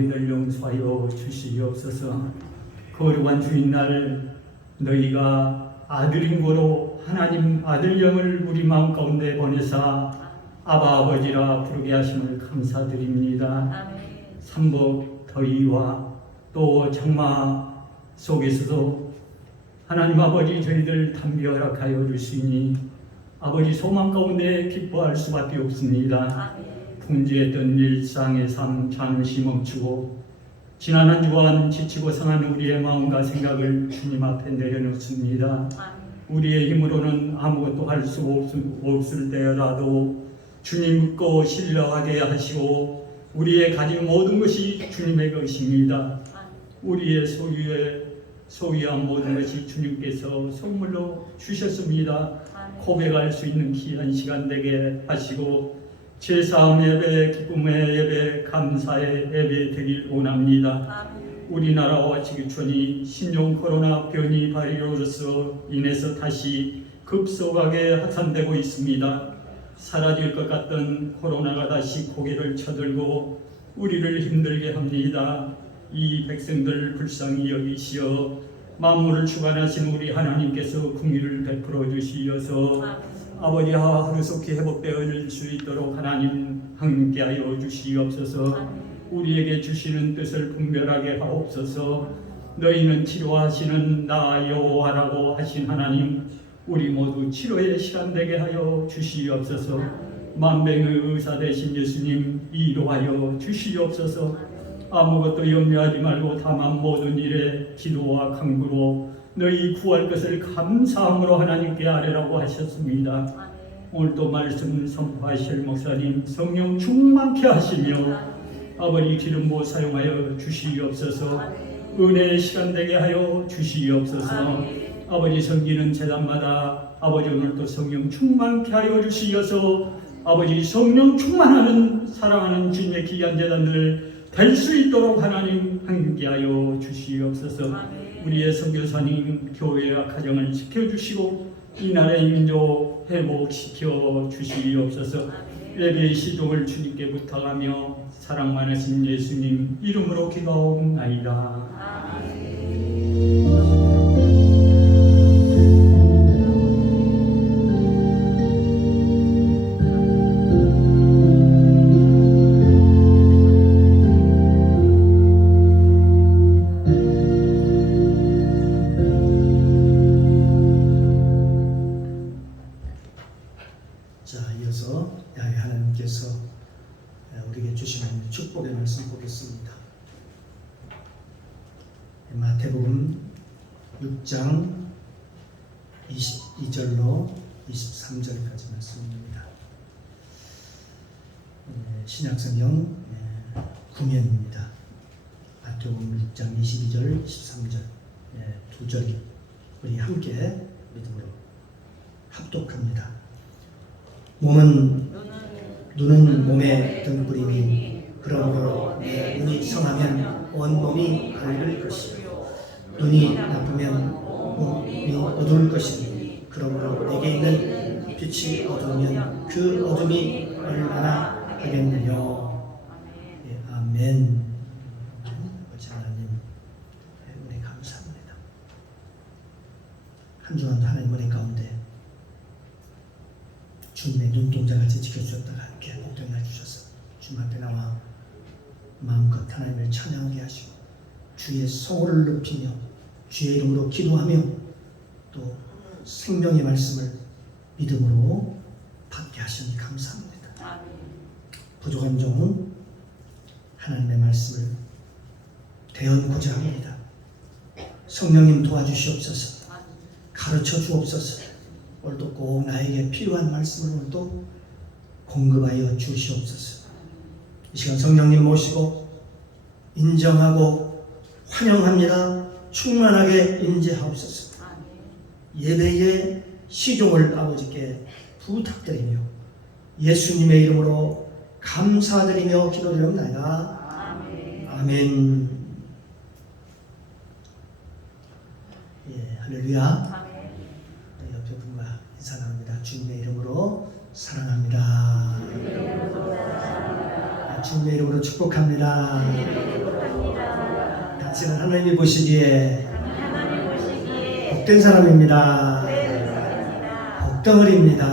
너희들 용서하여 주시옵소서. 거룩한 주인날 너희가 아들인 고로 하나님 아들 영을 우리 마음 가운데 보내사 아바 아버지라 부르게 하심을 감사드립니다. 삼복 더위와 또 장마 속에서도 하나님 아버지 저희들 담비 허락하여 주시니 아버지 소망 가운데 기뻐할 수밖에 없습니다. 풍주했던 일상의 삶 잠시 멈추고 지난 한 주간 지치고 상한 우리의 마음과 생각을 주님 앞에 내려놓습니다. 우리의 힘으로는 아무것도 할 수 없을 때라도 주님 믿고 신뢰하게 하시고 우리의 가진 모든 것이 주님의 것입니다. 우리의 소유한 모든 것이 주님께서 선물로 주셨습니다. 고백할 수 있는 귀한 시간 되게 하시고 제사함 예배, 기쁨의 예배, 감사의 예배 되길 원합니다. 우리나라와 지구촌이 신종 코로나 변이 바이러스로 인해서 다시 급속하게 확산되고 있습니다. 사라질 것 같던 코로나가 다시 고개를 쳐들고 우리를 힘들게 합니다. 이 백성들 불쌍히 여기시어 만물을 주관하신 우리 하나님께서 긍휼을 베풀어 주시어서 아버지 하루속히 회복되어질 수 있도록 하나님 함께하여 주시옵소서. 우리에게 주시는 뜻을 분별하게 하옵소서. 너희는 치료하시는 나 여호와라고 하신 하나님, 우리 모두 치료의 시간 되게 하여 주시옵소서. 만병의 의사 되신 예수님 위로하여 주시옵소서. 아무것도 염려하지 말고 다만 모든 일에 기도와 간구로 너희 구할 것을 감사함으로 하나님께 아뢰라고 하셨습니다. 오늘도 말씀 선포하실 목사님 성령 충만케 하시며 아버지 기름 부어 사용하여 주시옵소서. 은혜의 시간 되게 하여 주시옵소서. 아버지 섬기는 제단마다 아버지 오늘도 성령 충만케 하여 주시어서 아버지 성령 충만하는 사랑하는 주님의 귀한 제단들 될 수 있도록 하나님 함께하여 주시옵소서. 우리의 선교사님 교회와 가정을 지켜주시고 이 나라의 민족 회복시켜 주시옵소서. 예배의 시동을 주님께 부탁하며 사랑 많으신 예수님 이름으로 기도하옵나이다. 자, 이어서 야훼 하나님께서 우리에게 주시는 축복의 말씀 보겠습니다. 마태복음 6장 22절로 23절까지 말씀입니다. 신약성경 구면입니다. 마태복음 6장 22절, 23절 두 절 우리 함께 믿음으로 합독합니다. 눈은 몸의 등불이니 그러므로 내 눈이 성하면 온몸이 밝을 것이요 눈이 나쁘면 몸이 어두울 것이니 그러므로 내게 있는 빛이 어두우면 그 어둠이 얼마나 하겠느냐. 아멘. 아버지 하나님 은혜 감사합니다. 한 주간도 하나님 은혜 가운데 주님의 눈동자같이 지켜주셨다가 이렇게 복되게 주셔서 주님 앞에 나와 마음껏 하나님을 찬양하게 하시고 주의 성호를 높이며 주의 이름으로 기도하며 또 생명의 말씀을 믿음으로 받게 하시니 감사합니다. 부족한 종은 하나님의 말씀을 대언고자 합니다. 성령님 도와주시옵소서. 가르쳐 주옵소서. 오늘도 꼭 나에게 필요한 말씀을 오늘도 공급하여 주시옵소서. 이 시간 성령님 모시고 인정하고 환영합니다. 충만하게 임재하옵소서. 예배의 시종을 아버지께 부탁드리며 예수님의 이름으로 감사드리며 기도드립니다. 아멘. 할렐루야. 인사 나눕니다. 주님의 이름으로 사랑합니다. 주님의 이름으로 축복합니다. 같이는 하나님이 보시기에 복된 사람입니다. 복덩어리입니다.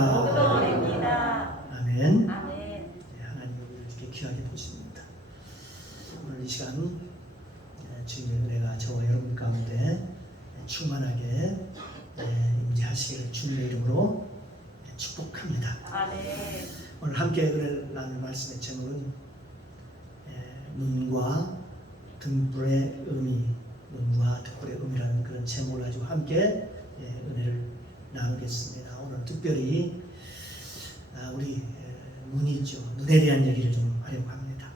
아멘. 하나님이 우리를 이렇게 귀하게 보십니다. 오늘 이 시간 주님의 은혜가 저와 여러분 가운데 충만하게 임재하시기를 주님의 이름으로 축복합니다. 오늘 함께 은혜를 나눌 말씀의 제목은 눈과 등불의 의미, 눈과 등불의 의미라는 그런 제목을 가지고 함께 은혜를 나누겠습니다. 오늘 특별히 우리 눈이 있죠. 눈에 대한 얘기를 좀 하려고 합니다.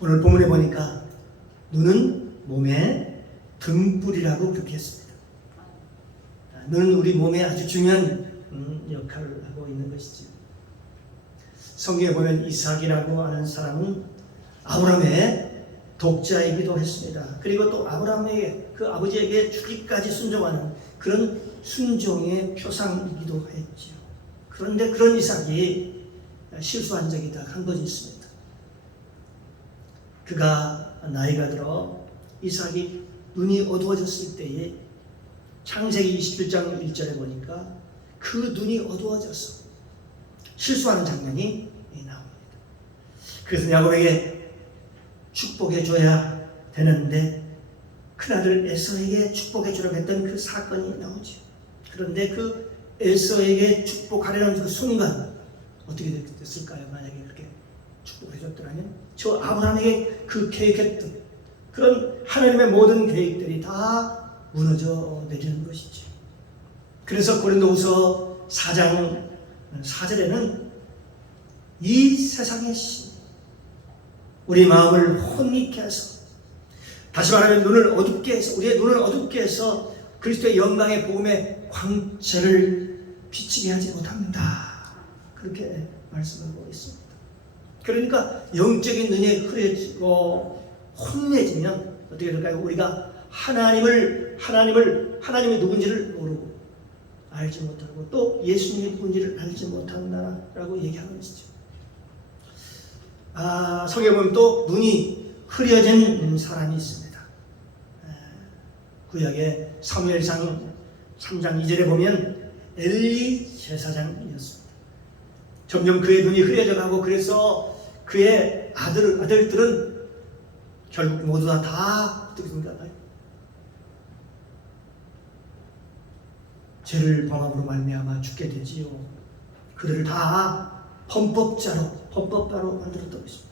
오늘 본문에 보니까 눈은 몸의 등불이라고 그렇게 했습니다. 눈은 우리 몸에 아주 중요한 역할을 하고 있는 것이죠. 성경에 보면 이삭이라고 하는 사람은 아브라함의 독자이기도 했습니다. 그리고 또 아브라함의 그 아버지에게 죽기까지 순종하는 그런 순종의 표상이기도 했죠. 그런데 그런 이삭이 실수한 적이 딱 한 번 있습니다. 그가 나이가 들어 이삭이 눈이 어두워졌을 때에 창세기 27장 1절에 보니까 그 눈이 어두워져서 실수하는 장면이 나옵니다. 그래서 야곱에게 축복해 줘야 되는데 큰아들 에서에게 축복해 주려고 했던 그 사건이 나오죠. 그런데 그 에서에게 축복하려는 그 순간 어떻게 됐을까요? 만약에 그렇게 축복해 줬더라면 저 아브라함에게 그 계획했던 그런 하나님의 모든 계획들이 다 무너져 내리는 것이죠. 그래서 고린도후서 4장 4절에는 이 세상의 신 우리 마음을 혼미케 해서 다시 말하면 눈을 어둡게 해서 우리의 눈을 어둡게 해서 그리스도의 영광의 복음의 광채를 비치게 하지 못합니다. 그렇게 말씀하고 있습니다. 그러니까 영적인 눈이 흐려지고 혼미해지면 어떻게 될까요? 우리가 하나님이 누군지를 모르고 알지 못하고 또 예수님이 누군지를 알지 못한다라고 얘기하는 것이죠. 성경에 보면 또 눈이 흐려진 사람이 있습니다. 구약의 사무엘상 3장 2절에 보면 엘리 제사장이었습니다. 점점 그의 눈이 흐려져 가고 그래서 그의 아들들은 결국 모두 다 어떻게 생각할까요? 죄를 범함으로 말미암아 죽게 되지요. 그들을 다 범법자로 만들었던 것입니다.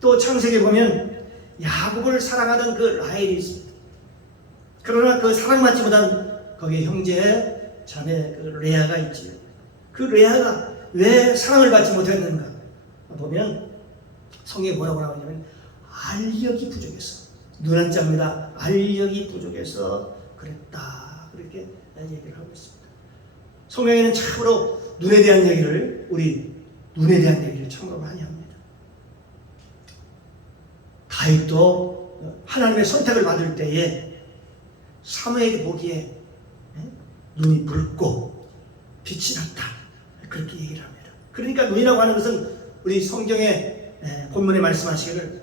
또 창세기에 보면 야곱을 사랑하던 그 라헬이 있습니다. 그러나 그 사랑받지 못한 거기에 형제 자매 그 레아가 있지요. 그 레아가 왜 사랑을 받지 못했는가 보면 성경에 뭐라고 나오냐면 알력이 부족해서 눈한 짝입니다. 알력이 부족해서 그랬다. 그렇게 얘기를 하고 있습니다. 성경에는 참으로 눈에 대한 얘기를 참으로 많이 합니다. 다윗도 하나님의 선택을 받을 때에 사무엘이 보기에 눈이 붉고 빛이 났다. 그렇게 얘기를 합니다. 그러니까 눈이라고 하는 것은 우리 성경의 본문에 말씀하시기를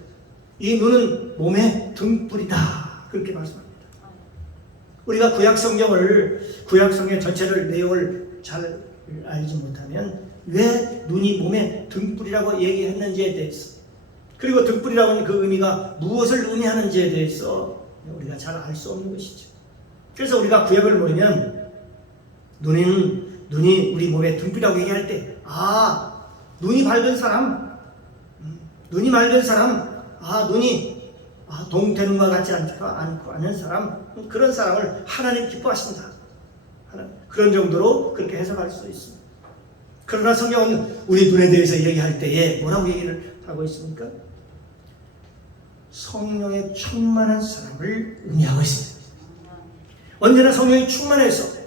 이 눈은 몸의 등불이다. 그렇게 말씀합니다. 우리가 구약성경 전체를 내용을 잘 알지 못하면 왜 눈이 몸의 등불이라고 얘기했는지에 대해서 그리고 등불이라고 하는 그 의미가 무엇을 의미하는지에 대해서 우리가 잘 알 수 없는 것이죠. 그래서 우리가 구약을 모르면 눈이 우리 몸의 등불이라고 얘기할 때 눈이 맑은 사람 눈이 동태눈과 같지 않고 않은 사람 그런 사람을 하나님 기뻐하신다. 그런 정도로 그렇게 해석할 수 있습니다. 그러나 성경은 우리 눈에 대해서 얘기할 때에 뭐라고 얘기를 하고 있습니까? 성령에 충만한 사람을 의미하고 있습니다. 언제나 성령이 충만해서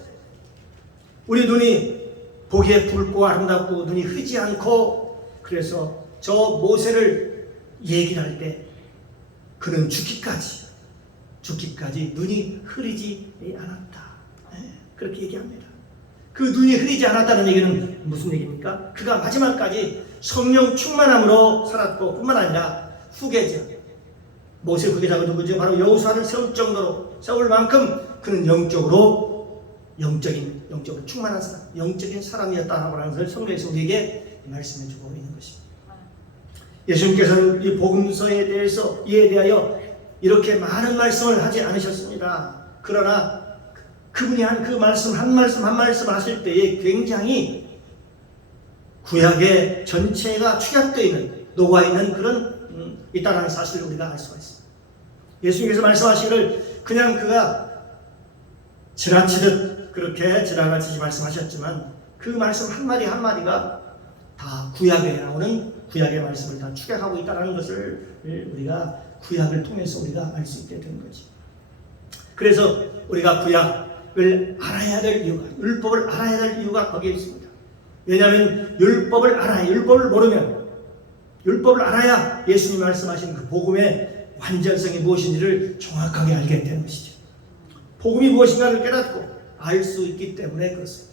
우리 눈이 보기에 붉고 아름답고 눈이 흐지 않고 그래서 저 모세를 얘기를 할 때 그는 죽기까지 눈이 흐리지 않았다. 그렇게 얘기합니다. 그 눈이 흐리지 않았다는 얘기는 무슨 얘기입니까? 그가 마지막까지 성령 충만함으로 살았고 뿐만 아니라 후계자 모세 후계자가 누구죠? 바로 여호수아를 세울 정도로, 세울 만큼 그는 영적으로 충만한 사람, 영적인 사람이었다라고 하는 것을 성경에서 우리에게 말씀해주고 있는 것입니다. 예수님께서는 이 복음서에 대해서 이에 대하여 이렇게 많은 말씀을 하지 않으셨습니다. 그러나 그분이 한 그 말씀 한 말씀 하실 때에 굉장히 구약의 전체가 축약되어 있는, 녹아있는 그런 있다는 사실을 우리가 알 수가 있습니다. 예수님께서 말씀하시기를 그냥 그가 지나치듯 그렇게 지나가듯이 말씀하셨지만 그 말씀 한마디 한마디가 다 구약에 나오는 구약의 말씀을 다 축약하고 있다는 것을 우리가 구약을 통해서 우리가 알 수 있게 된 거지. 그래서 우리가 구약을 알아야 될 이유가, 율법을 알아야 될 이유가 거기에 있습니다. 왜냐하면 율법을 알아야, 율법을 모르면, 율법을 알아야 예수님 말씀하신 그 복음의 완전성이 무엇인지를 정확하게 알게 되는 것이죠. 복음이 무엇인가를 깨닫고 알 수 있기 때문에 그렇습니다.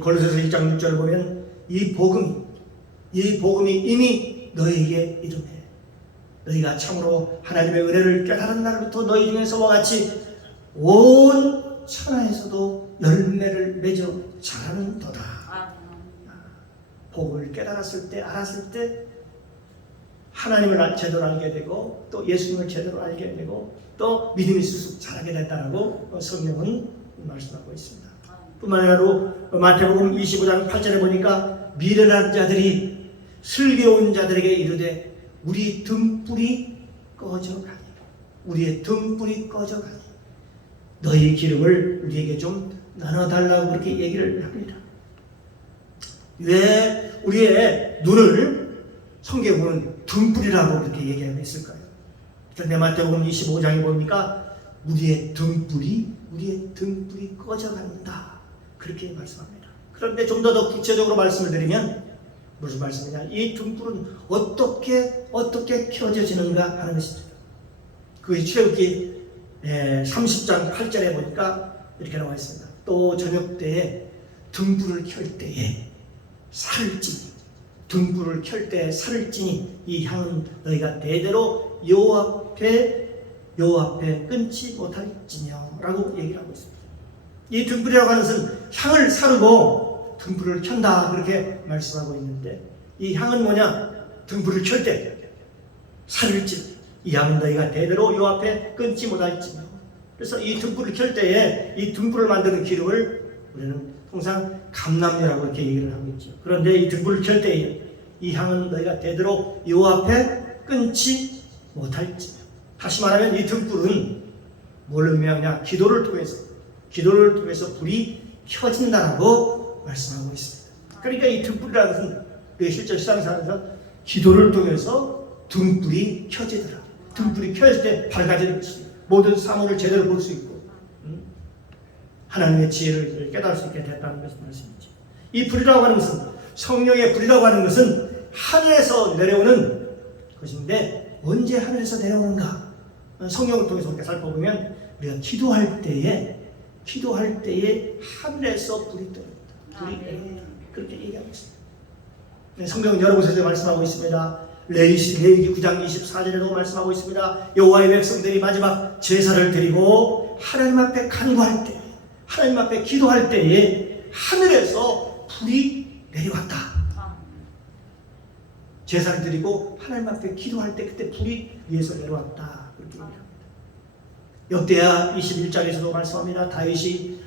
골로새서 1장 6절을 보면 이 복음이 이미 너희에게 이르매 너희가 참으로 하나님의 은혜를 깨달은 날부터 너희 중에서와 같이 온 천하에서도 열매를 맺어 자라는도다. 복음을 깨달았을 때, 알았을 때 하나님을 제대로 알게 되고 또 예수님을 제대로 알게 되고 또 믿음이 쑥쑥 자라게 된다고 성경은 말씀하고 있습니다. 뿐만 아니라 마태복음 25장 8절에 보니까 미련한 자들이 슬기로운 자들에게 이르되 우리 등불이 꺼져가니, 우리의 등불이 꺼져가니 너희 기름을 우리에게 좀 나눠달라고 그렇게 얘기를 합니다. 왜 우리의 눈을 성경은 등불이라고 그렇게 얘기하고 있을까요? 그런데 마태복음 25장에 보니까 우리의 등불이 꺼져간다 그렇게 말씀합니다. 그런데 좀 더 구체적으로 말씀을 드리면 무슨 말씀이냐? 이 등불은 어떻게 켜져지는가 하는 것이죠. 그것이 출애굽기 30장 8절에 보니까 이렇게 나와 있습니다. 또 저녁 때에 등불을 켤 때에 살을 찌니, 등불을 켤 때에 살을 찌니 이 향은 너희가 대대로 여호와 앞에 끊지 못할지며 라고 얘기를 하고 있습니다. 이 등불이라고 하는 것은 향을 사르고 등불을 켠다 그렇게 말씀하고 있는데 이 향은 뭐냐? 등불을 켤 때 살을 찌니 이 향은 너희가 대대로 여호와 앞에 끊지 못할지며. 그래서 이 등불을 켤 때에 이 등불을 만드는 기름을 우리는 통상 감람유라고 이렇게 얘기를 하고 있죠. 그런데 이 등불을 켤 때에 이 향은 너희가 대대로 여호와 앞에 끊지 못할지며. 다시 말하면 이 등불은 뭘 의미하느냐? 기도를 통해서 불이 켜진다라고 말씀하고 있습니다. 그러니까 이 등불이라는 것은 실제 신앙생활에서 기도를 통해서 등불이 켜지더라. 등불이 켜질 때 밝아지는 것입니다. 모든 사물을 제대로 볼 수 있고 하나님의 지혜를 깨달을 수 있게 됐다는 것을 말씀이죠. 이 불이라고 하는 것은, 성령의 불이라고 하는 것은 하늘에서 내려오는 것인데 언제 하늘에서 내려오는가? 성령을 통해서 우리가 살펴보면 우리가 기도할 때에 하늘에서 불이 떨어진다. 그렇게 얘기하고 있습니다. 성경은 여러 곳에서 말씀하고 있습니다. 레위기 9장 24절에도 말씀하고 있습니다. 여호와의 백성들이 마지막 제사를 드리고 하나님 앞에 간구할 때, 하나님 앞에 기도할 때에 하늘에서 불이 내려왔다. 제사를 드리고 하나님 앞에 기도할 때 그때 불이 위에서 내려왔다. 그렇게 얘기합니다. 역대하 21장에서도 말씀합니다. 다윗이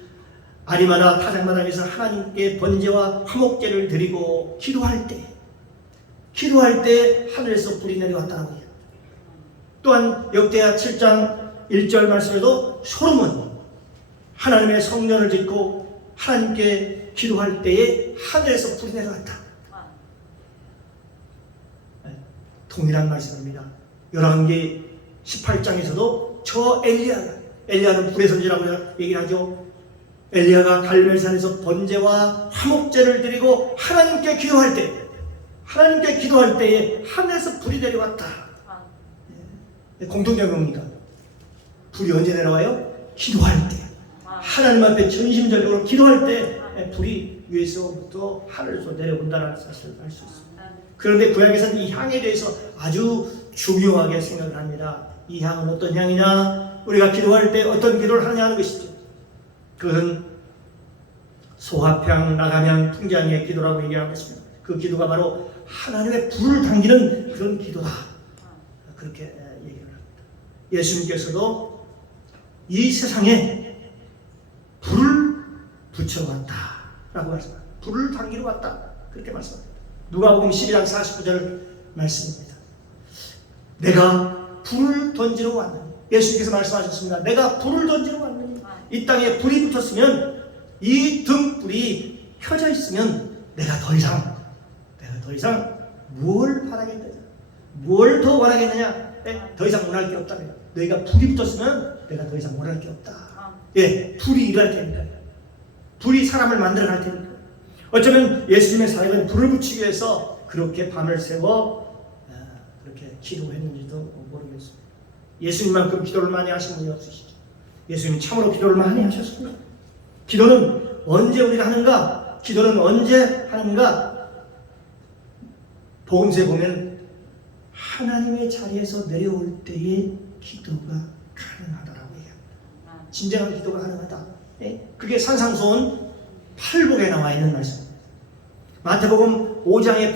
아리마다 타작마당에서 하나님께 번제와 화목제를 드리고 기도할 때 하늘에서 불이 내려왔다고 해요. 또한 역대하 7장 1절 말씀에도 솔로몬이 하나님의 성전을 짓고 하나님께 기도할 때에 하늘에서 불이 내려왔다. 동일한 말씀입니다. 열왕기 18장에서도 저 엘리야는 불의 선지라고 얘기를 하죠. 엘리야가 갈멜산에서 번제와 화목제를 드리고 하나님께 기도할 때에 하늘에서 불이 내려왔다. 공통점입니다. 불이 언제 내려와요? 기도할 때. 하나님 앞에 전심전력으로 기도할 때 불이 위에서부터 하늘에서 내려온다는 사실을 알 수 있습니다. 그런데 구약에서는 이 향에 대해서 아주 중요하게 생각을 합니다. 이 향은 어떤 향이냐? 우리가 기도할 때 어떤 기도를 하느냐 하는 것이죠. 그것은 소합향, 나감향, 풍장의 기도라고 얘기하고 있습니다. 그 기도가 바로 하나님의 불을 당기는 그런 기도다. 그렇게 얘기를 합니다. 예수님께서도 이 세상에 불을 붙여왔다라고 말씀합니다. 불을 당기러 왔다. 그렇게 말씀합니다. 누가복음 12장 49절 말씀입니다. 내가 불을 던지러 왔느니, 예수님께서 말씀하셨습니다. 내가 불을 던지러 왔느니, 이 땅에 불이 붙었으면, 이 등불이 켜져 있으면 내가 더 이상 뭘 바라겠느냐, 뭘 더 원하겠느냐, 더 이상 원할 게 없다. 너희가 불이 붙었으면 내가 더 이상 원할 게 없다. 예, 불이 일할 테니까요. 불이 사람을 만들어 갈 테니까. 어쩌면 예수님의 사역은 불을 붙이기 위해서 그렇게 밤을 새워 그렇게 기도했는지도 모르겠습니다. 예수님만큼 기도를 많이 하신 분이 없으시죠. 예수님 참으로 기도를 많이 하셨습니다. 기도는 언제 우리가 하는가? 기도는 언제 하는가? 복음서에 보면 하나님의 자리에서 내려올 때의 기도가 가능하다라고 얘기합니다. 진정한 기도가 가능하다. 그게 산상수훈 8복에 나와 있는 말씀입니다. 마태복음 5장의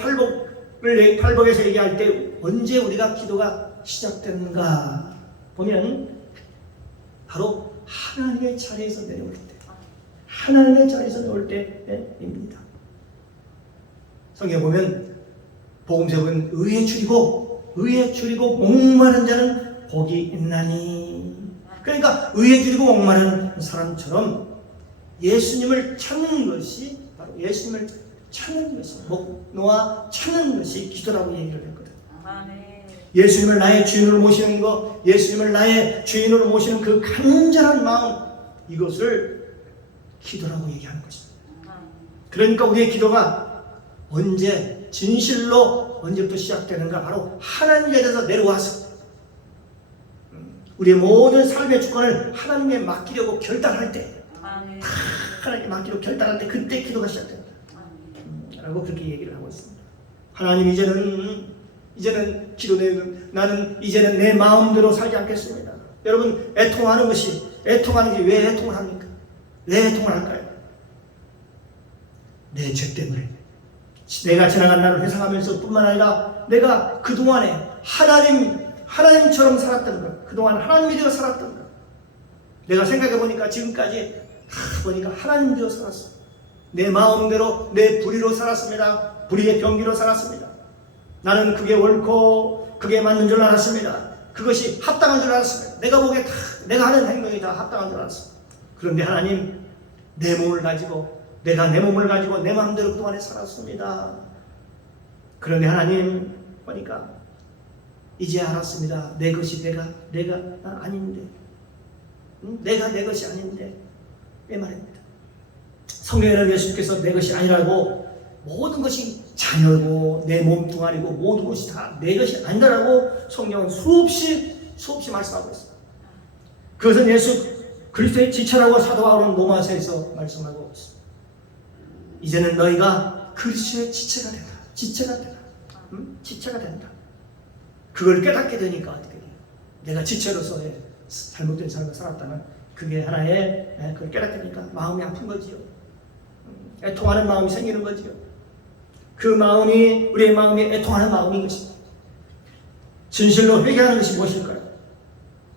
8복에서 얘기할 때 언제 우리가 기도가 시작되는가 보면 바로 하나님의 자리에서 내려올 때, 하나님의 자리에서 내려올 때입니다. 성경에 보면 복음서에 보면 의에 줄이고 목마른 자는 복이 있나니, 그러니까 의에 줄이고 목마른 사람처럼 예수님을 찾는 것이, 바로 예수님을 찾는 것이, 목놓아 찾는 것이 기도라고 얘기를 했거든. 예수님을 나의 주인으로 모시는 것, 예수님을 나의 주인으로 모시는 그 간절한 마음, 이것을 기도라고 얘기하는 것입니다. 그러니까 우리의 기도가 언제, 진실로 언제부터 시작되는가? 바로 하나님 자리에서 내려와서 우리의 모든 삶의 주권을 하나님께 맡기려고 결단할 때, 하나님께 맡기려고 결단할 때, 그때 기도가 시작됩니다. 라고 그렇게 얘기를 하고 있습니다. 하나님, 이제는 기도 내용, 나는 이제는 내 마음대로 살지 않겠습니다. 여러분, 애통하는 게 왜 애통을 합니까? 왜 애통을 할까요? 내 죄 때문에, 내가 지나간 날을 회상하면서 뿐만 아니라 내가 그동안에 하나님처럼 살았던 것, 그동안 하나님 되어 살았던 것, 내가 생각해보니까 지금까지 다 보니까 하나님 되어 살았어. 내 마음대로 내 불의로 살았습니다. 불의의 병기로 살았습니다. 나는 그게 옳고 그게 맞는 줄 알았습니다. 그것이 합당한 줄 알았습니다. 내가 보기에 다 내가 하는 행동이 다 합당한 줄 알았습니다. 그런데 하나님, 내가 내 몸을 가지고 내 마음대로 그동안에 살았습니다. 그런데 하나님 보니까 이제 알았습니다. 내 것이 내가 아닌데, 내가 내 것이 아닌데, 왜 말입니다. 성경에는 예수님께서 내 것이 아니라고, 모든 것이 자녀고 내 몸뚱아리고 모든 것이 다 내 것이 아니라고 성경은 수없이 말씀하고 있습니다. 그것은 예수 그리스도의 지체라고 사도 바울은 로마서에서 말씀하고 있습니다. 이제는 너희가 그리스도의 지체가 된다. 지체가 된다. 그걸 깨닫게 되니까 어떻게 돼요? 내가 지체로서의 잘못된 삶을 살았다면 그게 하나의, 그걸 깨닫게 되니까 마음이 아픈 거지요. 애통하는 마음이 생기는 거지요. 그 마음이, 우리의 마음이 애통하는 마음인 것입니다. 진실로 회개하는 것이 무엇일까요?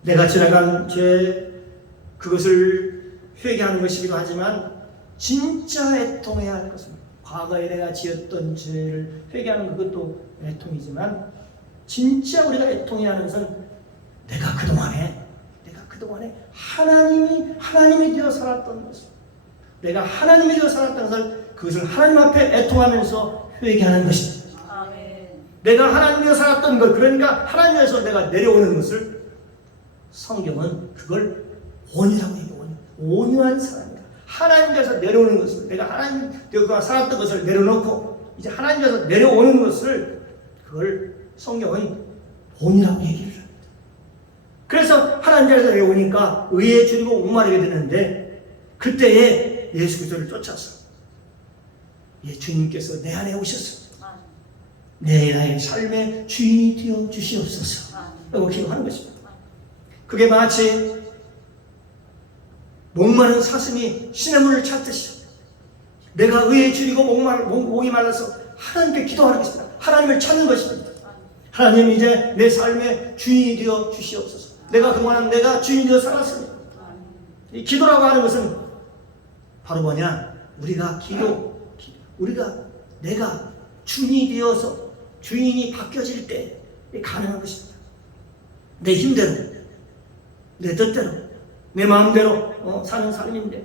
내가 지나간 죄, 그것을 회개하는 것이기도 하지만 진짜 애통해야 할 것은 과거에 내가 지었던 죄를 회개하는 그것도 애통이지만, 진짜 우리가 애통해야 하는 것은 내가 그동안에 하나님이 되어 살았던 것을, 내가 하나님이 되어 살았던 것을, 그것을 하나님 앞에 애통하면서 회개하는 것입니다. 내가 하나님 되어 살았던 것, 그러니까 하나님에서 내가 내려오는 것을 성경은 그걸 온유라고 얘기해요. 온유한 사람이다. 하나님 되어서 내려오는 것을, 내가 하나님 되어 살았던 것을 내려놓고 이제 하나님 되어서 내려오는 것을, 그걸 성경은 본이라고 얘기를 합니다. 그래서 하나님 자리에서 내려오니까 의에 줄이고 목마르게 되는데, 그때에 예수 그리스도를 쫓아서 주님께서 내 안에 오셨습니다. 나의 삶의 주인이 되어 주시옵소서 라고 기도하는 것입니다. 그게 마치 목마른 사슴이 시냇물을 찾듯이 내가 의에 줄이고 목이 말라서 하나님께 기도하는 것입니다. 하나님을 찾는 것입니다. 하나님, 이제 내 삶의 주인이 되어 주시옵소서. 내가 그동안 내가 주인이 되어 살았습니다. 이 기도라고 하는 것은 바로 뭐냐? 내가 주인이 되어서 주인이 바뀌어질 때 가능한 것입니다. 내 힘대로, 내 뜻대로, 내 마음대로 사는 삶인데,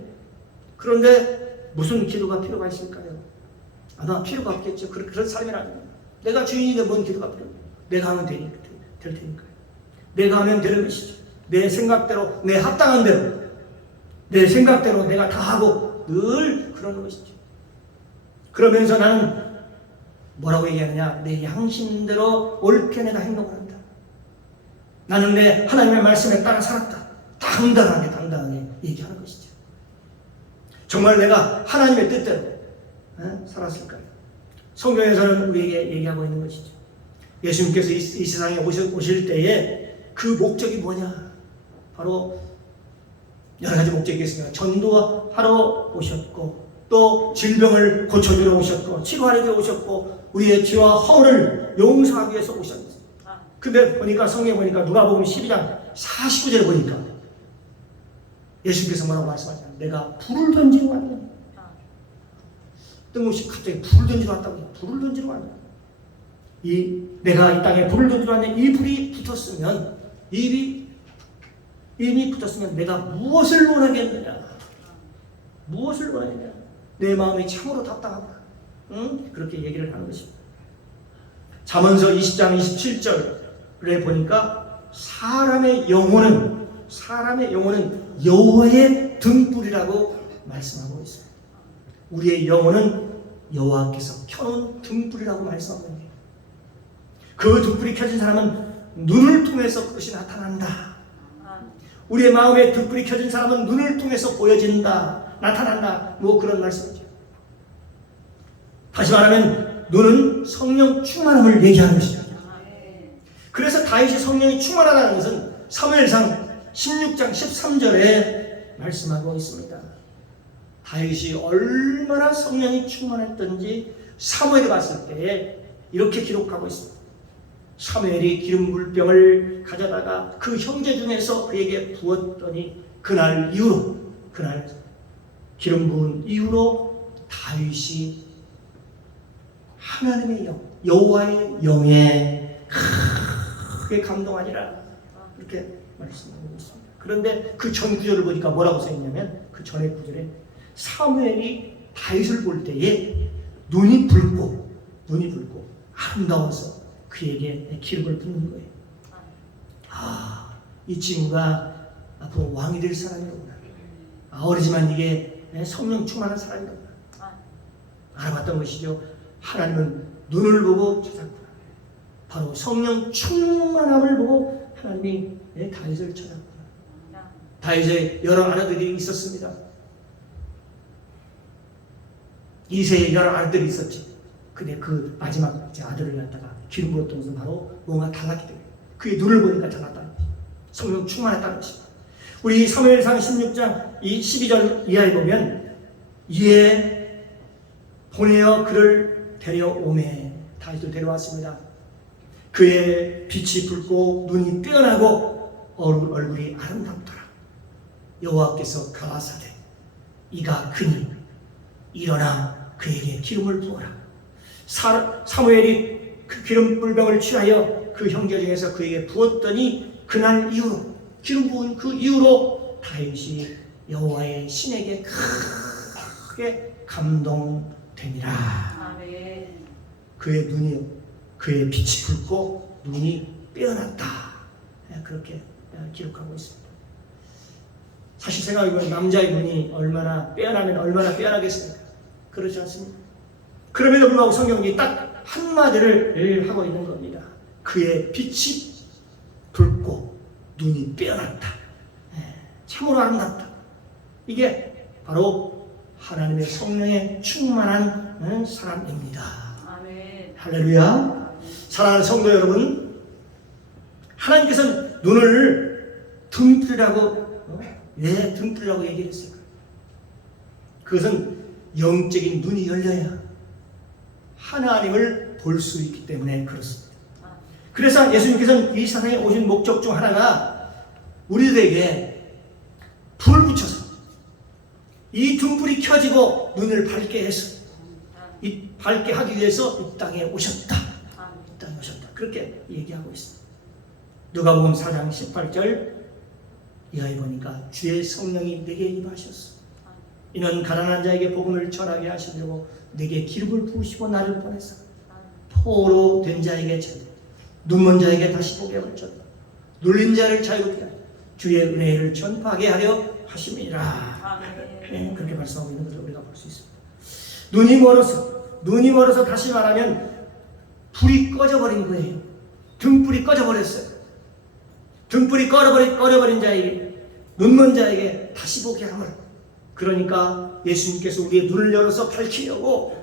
그런데 무슨 기도가 필요가 있을까요? 아마 필요가 없겠죠. 그런 삶이 아닙니다. 내가 주인인데 뭔 기도가 필요해요? 내가 하면 될 테니까요. 내가 하면 되는 것이죠. 내 생각대로, 내 합당한 대로, 내 생각대로 내가 다 하고 늘 그러는 것이죠. 그러면서 나는 뭐라고 얘기하느냐? 내 양심대로 옳게 내가 행동을 한다. 나는 내 하나님의 말씀에 따라 살았다. 당당하게 얘기하는 것이죠. 정말 내가 하나님의 뜻대로 살았을까요? 성경에서는 우리에게 얘기하고 있는 것이죠. 예수님께서 이 세상에 오실 때에 그 목적이 뭐냐? 바로 여러 가지 목적이 있습니다. 전도하러 오셨고, 또 질병을 고쳐주러 오셨고, 치료하러 오셨고, 우리의 죄와 허물을 용서하기 위해서 오셨습니다. 근데 보니까 성경에 보니까 누가복음 12장 49절에 보니까 예수님께서 뭐라고 말씀하시냐? 내가 불을 던지러 왔냐? 뜬금없이 갑자기 불을 던지러 왔다고. 불을 던지러 왔냐? 내가 이 땅에 불을 던지러 왔냐? 이 불이 붙었으면, 이미 붙었으면 내가 무엇을 원하겠느냐? 무엇을 원하겠느냐? 내 마음이 참으로 답답하다. 그렇게 얘기를 하는 것입니다. 잠언서 20장 27절에 보니까 사람의 영혼은 여호와의 등불이라고 말씀하고 있습니다. 우리의 영혼은 여호와께서 켜놓은 등불이라고 말씀하고 있습니다. 그 등불이 켜진 사람은 눈을 통해서 그것이 나타난다. 우리의 마음에 등불이 켜진 사람은 눈을 통해서 보여진다, 나타난다, 그런 말씀이죠. 다시 말하면 눈은 성령 충만함을 얘기하는 것이죠. 그래서 다윗이 성령이 충만하다는 것은 사무엘상 16장 13절에 말씀하고 있습니다. 다윗이 얼마나 성령이 충만했던지 사무엘에 봤을 때에 이렇게 기록하고 있습니다. 사무엘이 기름 물병을 가져다가 그 형제 중에서 그에게 부었더니 그날 기름 부은 이후로 다윗이 하나님의 영, 여호와의 영에 크게 감동하니라, 이렇게 말씀하고 있습니다. 그런데 그 전 구절을 보니까 뭐라고 써있냐면, 그 전의 구절에 사무엘이 다윗을 볼 때에 눈이 붉고 아름다워서 그에게 기름을 붓는 거예요. 이 친구가 앞으로 왕이 될 사람이로구나. 어리지만 이게 성령 충만한 사람이로구나. 알아봤던 것이죠. 하나님은 눈을 보고 찾았구나. 바로 성령 충만함을 보고 하나님이 다윗을 찾았구나. 다윗의 여러 아들들이 있었습니다. 이세의 여러 아들들이 있었지. 근데 그 마지막 아들을 갖다가 기름 부었던 것은 바로 뭔가 달랐기 때문에 그의 눈을 보니까 달랐다는 것입니다. 성령 충만했다는 것입니다. 우리 사무엘상 16장 12절 이하에 보면, 이에 보내어 그를 데려오매, 다윗을 데려왔습니다. 그의 빛이 붉고 눈이 빼어나고 얼굴이 아름답더라. 여호와께서 가라사대 이가 그니 일어나 그에게 기름을 부어라. 사무엘이 그 기름 불병을 취하여 그 형제 중에서 그에게 부었더니 그날 이후로, 기름 부은 그 이후로 다윗이 여호와의 신에게 크게 감동되니라. 아멘. 그의 빛이 붉고 눈이 빼어났다. 그렇게 기록하고 있습니다. 사실 생각해보면 남자의 눈이 얼마나 빼어나면 얼마나 빼어나겠습니까? 그렇지 않습니까? 그럼에도 불구하고 성경이 딱 한마디를 하고 있는 겁니다. 그의 빛이 붉고 눈이 빼어났다. 참으로 아름답다. 이게 바로 하나님의 성령에 충만한 사람입니다. 아멘. 할렐루야. 사랑하는 성도 여러분, 하나님께서는 눈을 등불이라고 왜 등불이라고 얘기했을까? 그것은 영적인 눈이 열려야 하나님을 볼 수 있기 때문에 그렇습니다. 그래서 예수님께서는 이 세상에 오신 목적 중 하나가 우리들에게 불을 붙여서 이 등불이 켜지고 눈을 밝게 해서 이 밝게 하기 위해서 이 땅에 오셨다. 이 땅에 오셨다. 그렇게 얘기하고 있습니다. 누가복음 4장 18절 이하에 보니까 주의 성령이 내게 임하셨어. 이는 가난한 자에게 복음을 전하게 하시려고 내게 기름을 부으시고 나를 보내사 포로 된 자에게 전해 눈먼 자에게 다시 보게 하려 눌린 자를 자유롭게 하여 주의 은혜를 전파하게 하려 하심이라. 네, 그렇게 말씀하고 있는 것을 우리가 볼 수 있습니다. 눈이 멀어서 다시 말하면 불이 꺼져버린 거예요. 등불이 꺼져버렸어요. 등불이 꺼져버린 자에게 눈먼 자에게 다시 보게 함을. 그러니까 예수님께서 우리의 눈을 열어서 밝히려고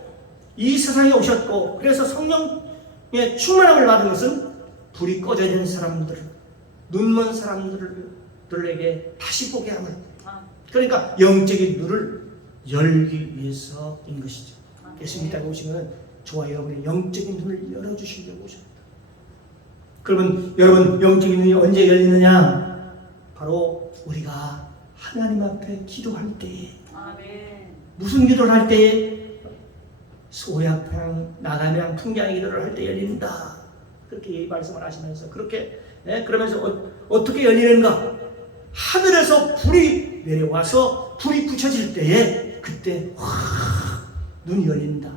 이 세상에 오셨고, 그래서 성령의 충만함을 받은 것은 불이 꺼져 있는 사람들, 눈먼 사람들에게 다시 보게 함을. 그러니까 영적인 눈을 열기 위해서인 것이죠. 예수님 따라 오시면 저와 여러분의 영적인 눈을 열어주시려고 오셨다. 그러면 여러분, 영적인 눈이 언제 열리느냐? 바로 우리가 하나님 앞에 기도할 때에. 무슨 기도를 할 때에? 소약향, 나감향, 풍경의 기도를 할 때 열린다. 그렇게 말씀을 하시면서 그렇게 그러면서 어떻게 열리는가? 하늘에서 불이 내려와서 불이 붙여질 때에 그때 눈이 열린다.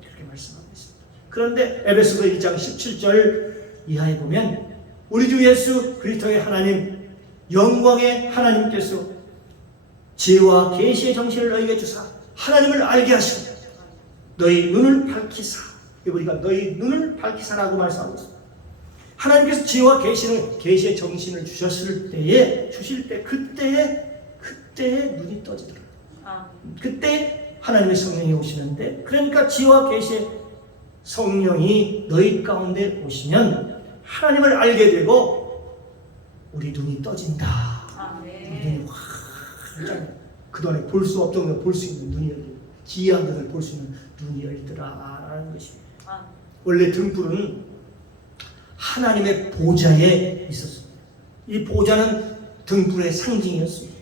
그렇게 말씀하고 있습니다. 그런데 에베소서 1장 17절 이하에 보면 우리 주 예수 그리스도의 하나님, 영광의 하나님께서 지혜와 계시의 정신을 너희에게 주사 하나님을 알게 하시고 너희 눈을 밝히사. 우리가 너희 눈을 밝히사라고 말씀하고 있습니다. 하나님께서 지혜와 계시의 정신을 주실 때 그때에 눈이 떠지더라. 그때 하나님의 성령이 오시는데, 그러니까 지혜와 계시의 성령이 너희 가운데 오시면 하나님을 알게 되고 우리 눈이 떠진다. 우리 눈이 그동안에 볼 수 없던 걸 볼 수 있는 눈이 열리고 기이한 것을 볼 수 있는 눈이 열리더라라는 것입니다. 원래 등불은 하나님의 보좌에 있었습니다. 이 보좌는 등불의 상징이었습니다.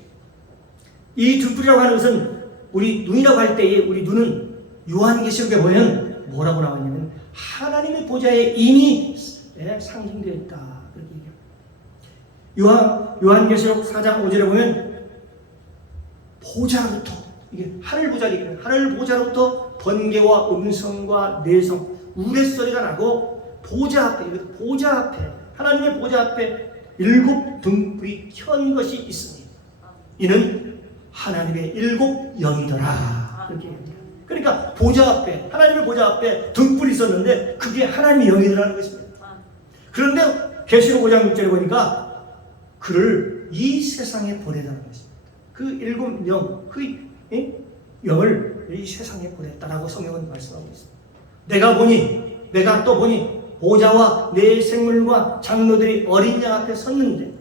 이 등불이라고 하는 것은 우리 눈이라고 할 때에 우리 눈은 요한계시록에 보면 뭐라고 나왔냐면 하나님의 보좌에 이미 상징되어 있다. 그렇게 얘기합니다. 요한계시록 4장 5절에 보면 보좌로부터, 이게 하늘 보좌로부터 번개와 음성과 내성, 우레소리가 나고 보좌 앞에 하나님의 보좌 앞에 7 등불이 켠 것이 있으니 이는 하나님의 7 영이더라. 이렇게 얘기합니다. 그러니까 보좌 앞에, 하나님의 보좌 앞에 등불이 있었는데 그게 하나님의 영이더라는 것입니다. 그런데 계시록 5장 6절에 보니까 그를 이 세상에 보내다는 것입니다. 그 7 영, 그 영을 이 세상에 보냈다라고 성경은 말씀하고 있습니다. 내가 또 보니 보좌와 네 생물과 장로들이 어린 양 앞에 섰는데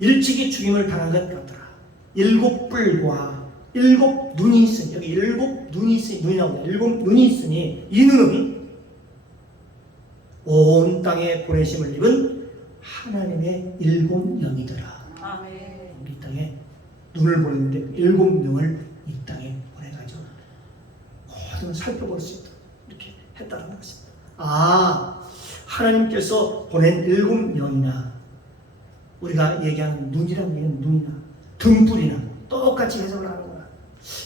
일찍이 죽임을 당한 것 같더라. 7 뿔과 7 눈이 있으니, 여기 7 눈이 있으니, 눈이 나옵니다. 7 눈이 있으니 이 눈은 온 땅에 보내심을 입은 하나님의 7 영이더라. 우리 땅에 눈을 보냈는데 7 명을 이 땅에 보내가지고 모든 살펴볼 수 있도록 이렇게 했다는 것입니다. 하나님께서 보낸 7 영이나 우리가 얘기하는 눈이라는 얘기는 눈이나 등불이나 똑같이 해석을 하는구나.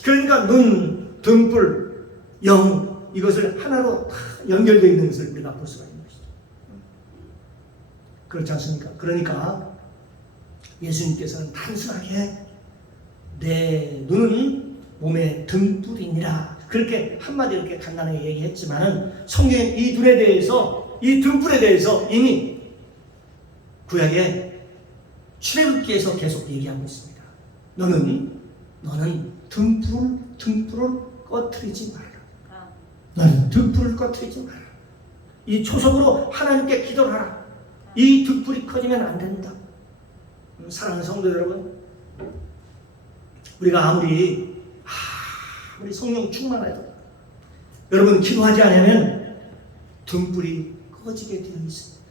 그러니까 눈, 등불, 영, 이것을 하나로 다 연결되어 있는 것을 우리가 볼 수가 있는 것이죠. 그렇지 않습니까? 그러니까 예수님께서는 단순하게 내 눈은 몸의 등불이니라, 그렇게 한마디 이렇게 간단하게 얘기했지만은 성경은 이 눈에 대해서, 이 등불에 대해서 이미 구약의 출애굽기에서 계속 얘기하고 있습니다. 너는 등불을 꺼트리지 말라. 너는 등불을 꺼트리지 말라. 이 초석으로 하나님께 기도를 하라. 이 등불이 꺼지면 안 된다. 사랑하는 성도 여러분, 우리가 아무리 성령 충만하여 여러분 기도하지 않으면 등불이 꺼지게 되어 있습니다.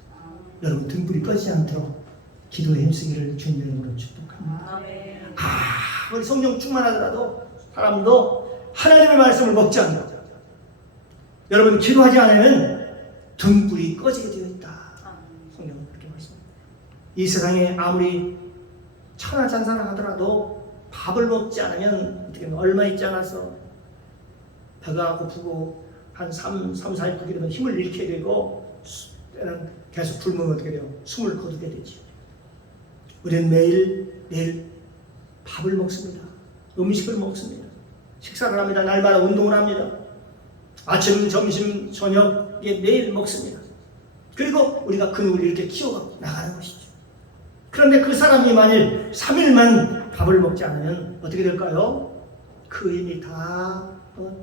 여러분 등불이 꺼지지 않도록 기도에 힘쓰기를 주님의 이름으로 축복합니다. 우리 성령 충만하더라도 사람도 하나님의 말씀을 먹지 않고 여러분 기도하지 않으면 등불이 꺼지게 되어 있다. 성경은 그렇게 말씀합니다. 이 세상에 아무리 천하잔사를 하더라도 밥을 먹지 않으면 어떻게 얼마 있지 않아서 배가 고프고 한 3-4일 굶게 되면 힘을 잃게 되고 때는 계속 굶으면 어떻게 돼요? 숨을 거두게 되지. 우리는 매일 밥을 먹습니다. 음식을 먹습니다. 식사를 합니다. 날마다 운동을 합니다. 아침, 점심, 저녁에 매일 먹습니다. 그리고 우리가 근육을 이렇게 키워 나가는 것이죠. 그런데 그 사람이 만일 3일만 밥을 먹지 않으면 어떻게 될까요? 그 힘이 다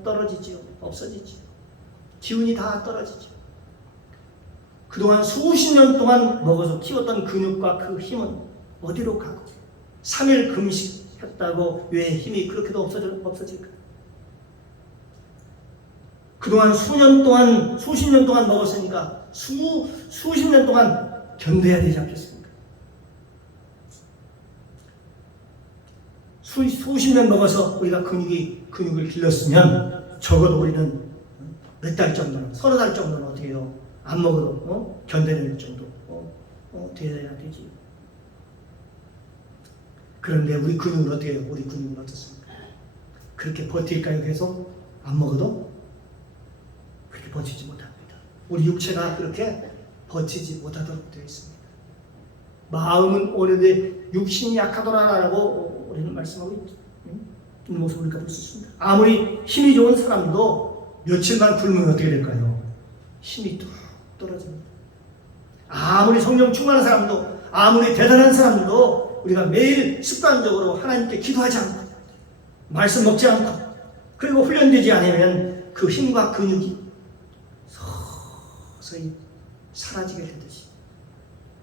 떨어지죠. 없어지죠. 기운이 다 떨어지죠. 그동안 수십 년 동안 먹어서 키웠던 근육과 그 힘은 어디로 가고 3일 금식했다고 왜 힘이 그렇게도 없어질까? 그동안 수십 년 동안 먹었으니까 수십 년 동안 견뎌야 되지 않겠습니까? 수십 년 먹어서 우리가 근육을 길렀으면 적어도 우리는 몇 달 정도는, 서너 달 정도는 어떻게 해요? 안 먹어도 견뎌낼 정도 돼야 되지. 그런데 우리 근육은 어떻게 해요? 우리 근육은 어떻습니까? 그렇게 버틸까요? 계속 안 먹어도? 그렇게 버티지 못합니다. 우리 육체가 그렇게 버티지 못하도록 되어 있습니다. 마음은 오래돼 육신이 약하더라라고 우리는 말씀하고 있는 모습을 우리가 볼 수 있습니다. 아무리 힘이 좋은 사람도 며칠만 굶으면 어떻게 될까요? 힘이 뚝 떨어집니다. 아무리 성령 충만한 사람도, 아무리 대단한 사람도 우리가 매일 습관적으로 하나님께 기도하지 않고 말씀 먹지 않고 그리고 훈련되지 않으면 그 힘과 근육이 서서히 사라지게 되듯이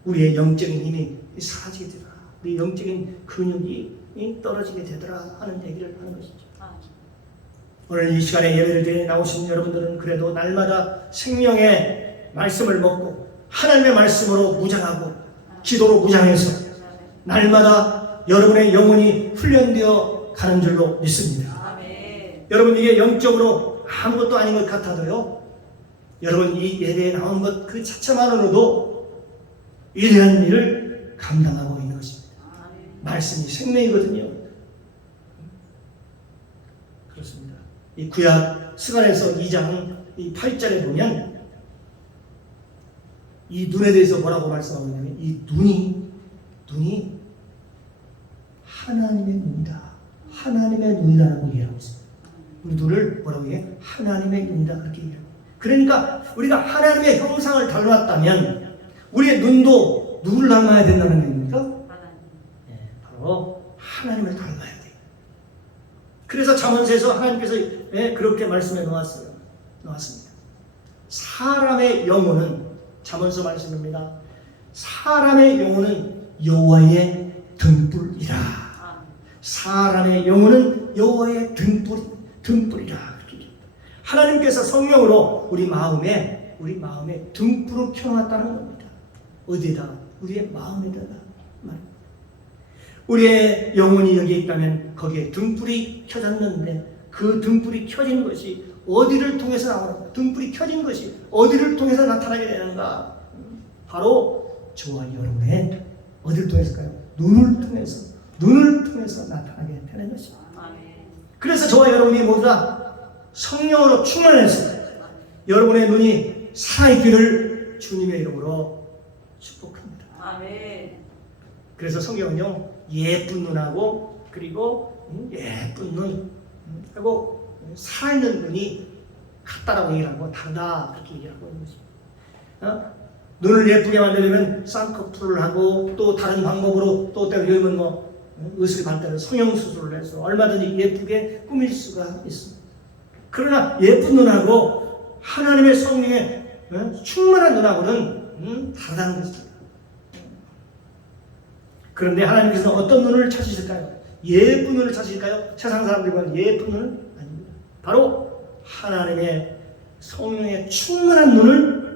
우리의 영적인 힘이 사라지게 되더라, 우리 영적인 근육이 떨어지게 되더라 하는 얘기를 하는 것이죠. 오늘 이 시간에 예배를 드리러 나오신 여러분들은 그래도 날마다 생명의 말씀을 먹고 하나님의 말씀으로 무장하고 기도로 무장해서 날마다 여러분의 영혼이 훈련되어 가는 줄로 믿습니다. 여러분 이게 영적으로 아무것도 아닌 것 같아도요, 여러분 이 예배에 나온 것 그 자체만으로도 위대한 일을 감당하고 있는 것입니다. 말씀이 생명이거든요. 그렇습니다. 이 구약 스가랴서 2장 이 8절에 보면 이 눈에 대해서 뭐라고 말씀하고 있냐면 이 눈이 하나님의 눈이다. 하나님의 눈이라고 얘기하고 있습니다. 우리 눈을 뭐라고 해요? 하나님의 눈이다 그렇게 얘기해요. 그러니까 우리가 하나님의 형상을 닮았다면 우리의 눈도 누구를 닮아야 된다는 얘기입니까? 네, 바로 하나님을 닮아야 돼요. 그래서 잠언서에서 하나님께서 그렇게 말씀해 놓았습니다. 사람의 영혼은, 잠언서 말씀입니다. 사람의 영혼은 여호와의 등불이라. 사람의 영혼은 여호와의 등불이라. 하나님께서 성령으로 우리 마음에 등불을 켜놨다는 겁니다. 어디에다? 우리의 마음에다가 말입니다. 우리의 영혼이 여기에 있다면 거기에 등불이 켜졌는데 그 등불이 켜진 것이 어디를 통해서 나오는가? 등불이 켜진 것이 어디를 통해서 나타나게 되는가? 바로 저와 여러분의 어디를 통해서일까요? 눈을 통해서 나타나게 되는 것입니다. 그래서 저와 여러분이 모두 다 성령으로 충만해서 여러분의 눈이 살아있기를 주님의 이름으로 축복합니다. 그래서 성경은요, 예쁜 눈하고 그리고 예쁜 눈 하고 살아있는 눈이 같다라고 얘기하고 다르다 그렇게 얘기하고 있는 것입니다. 눈을 예쁘게 만들려면 쌍꺼풀을 하고 또 다른 방법으로 또 때로는 의술 발달을 성형수술을 해서 얼마든지 예쁘게 꾸밀 수가 있습니다. 그러나 예쁜 눈하고 하나님의 성령의 충만한 눈하고는 다르다는 것입니다. 그런데 하나님께서는 어떤 눈을 찾으실까요? 예쁜 눈을 찾으실까요? 세상 사람들과 예쁜 눈은 아닙니다. 바로 하나님의 성령의 충만한 눈을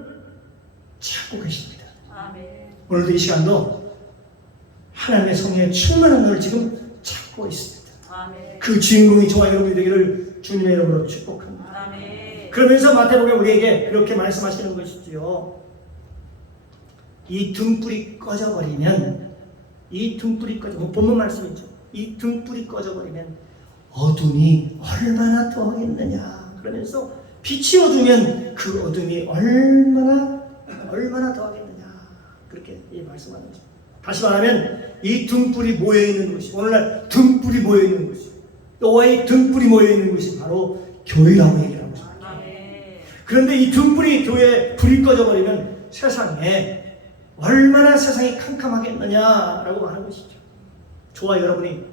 찾고 계십니다. 아멘. 오늘도 이 시간도 하나님의 성령의 충만한 눈을 지금 찾고 있습니다. 아멘. 그 주인공이 저와 여러분이 되기를 주님의 이름으로 축복합니다. 아멘. 그러면서 마태복음 우리에게 그렇게 말씀하시는 것이지요. 이 등불이 꺼져버리면, 본문 말씀이죠. 이 등불이 꺼져버리면 어둠이 얼마나 더하겠느냐. 그러면서 빛이 어두우면 그 어둠이 얼마나 더하겠느냐. 그렇게 말씀하는 거죠. 다시 말하면 이 등불이 모여있는 것이, 오늘날 등불이 모여있는 것이, 노아의 등불이 모여있는 것이 바로 교회라고 얘기하는 거죠. 아멘. 그런데 이 등불이 교회에 불이 꺼져버리면 세상에 얼마나 세상이 캄캄하겠느냐라고 하는 것이죠. 저와 여러분들이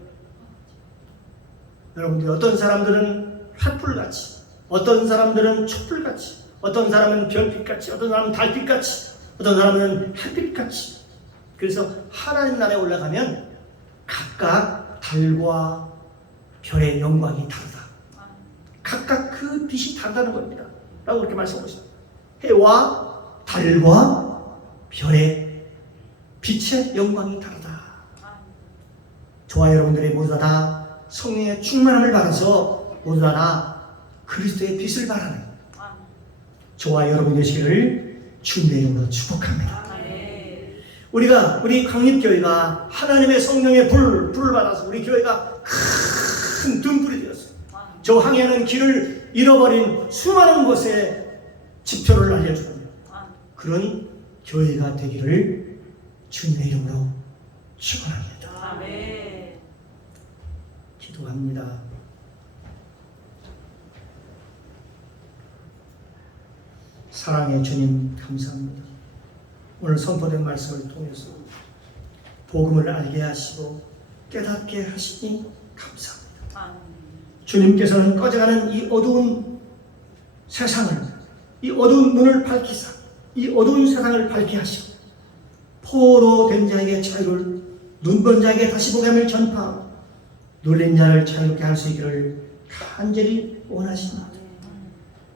어떤 사람들은 횃불같이, 어떤 사람들은 촛불같이, 어떤 사람은 별빛같이, 어떤 사람은 달빛같이, 어떤 사람은 햇빛같이. 그래서 하나님 나라에 올라가면 각각 달과 별의 영광이 다르다. 각각 그 빛이 다르다는 겁니다. 라고 그렇게 말씀하셨어요. 해와 달과 별의 빛의 영광이 다르다. 저와 여러분들이 모두 다 성령의 충만함을 받아서 모두 다 그리스도의 빛을 발하는 저와 여러분 되시기를 주님의 이름으로 축복합니다. 우리 광립교회가 하나님의 성령의 불을 받아서 우리 교회가 큰 등불이 되었어요. 저 항해하는 길을 잃어버린 수많은 곳에 지표를 알려주는 그런 교회가 되기를 주님의 이름으로 축원합니다. 아멘. 기도합니다. 사랑의 주님 감사합니다. 오늘 선포된 말씀을 통해서 복음을 알게 하시고 깨닫게 하시니 감사합니다. 아멘. 주님께서는 꺼져가는 이 어두운 세상을, 이 어두운 눈을 밝히사 이 어두운 세상을 밝게 하시고 포로된 자에게 자유를, 눈먼 자에게 다시 보게 함을 전파하고 눌린 자를 자유롭게 할 수 있기를 간절히 원하십니다.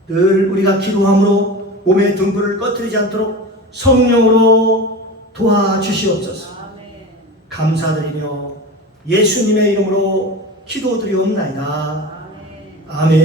늘 우리가 기도함으로 몸의 등불을 꺼뜨리지 않도록 성령으로 도와주시옵소서. 감사드리며 예수님의 이름으로 기도드리옵나이다. 아멘.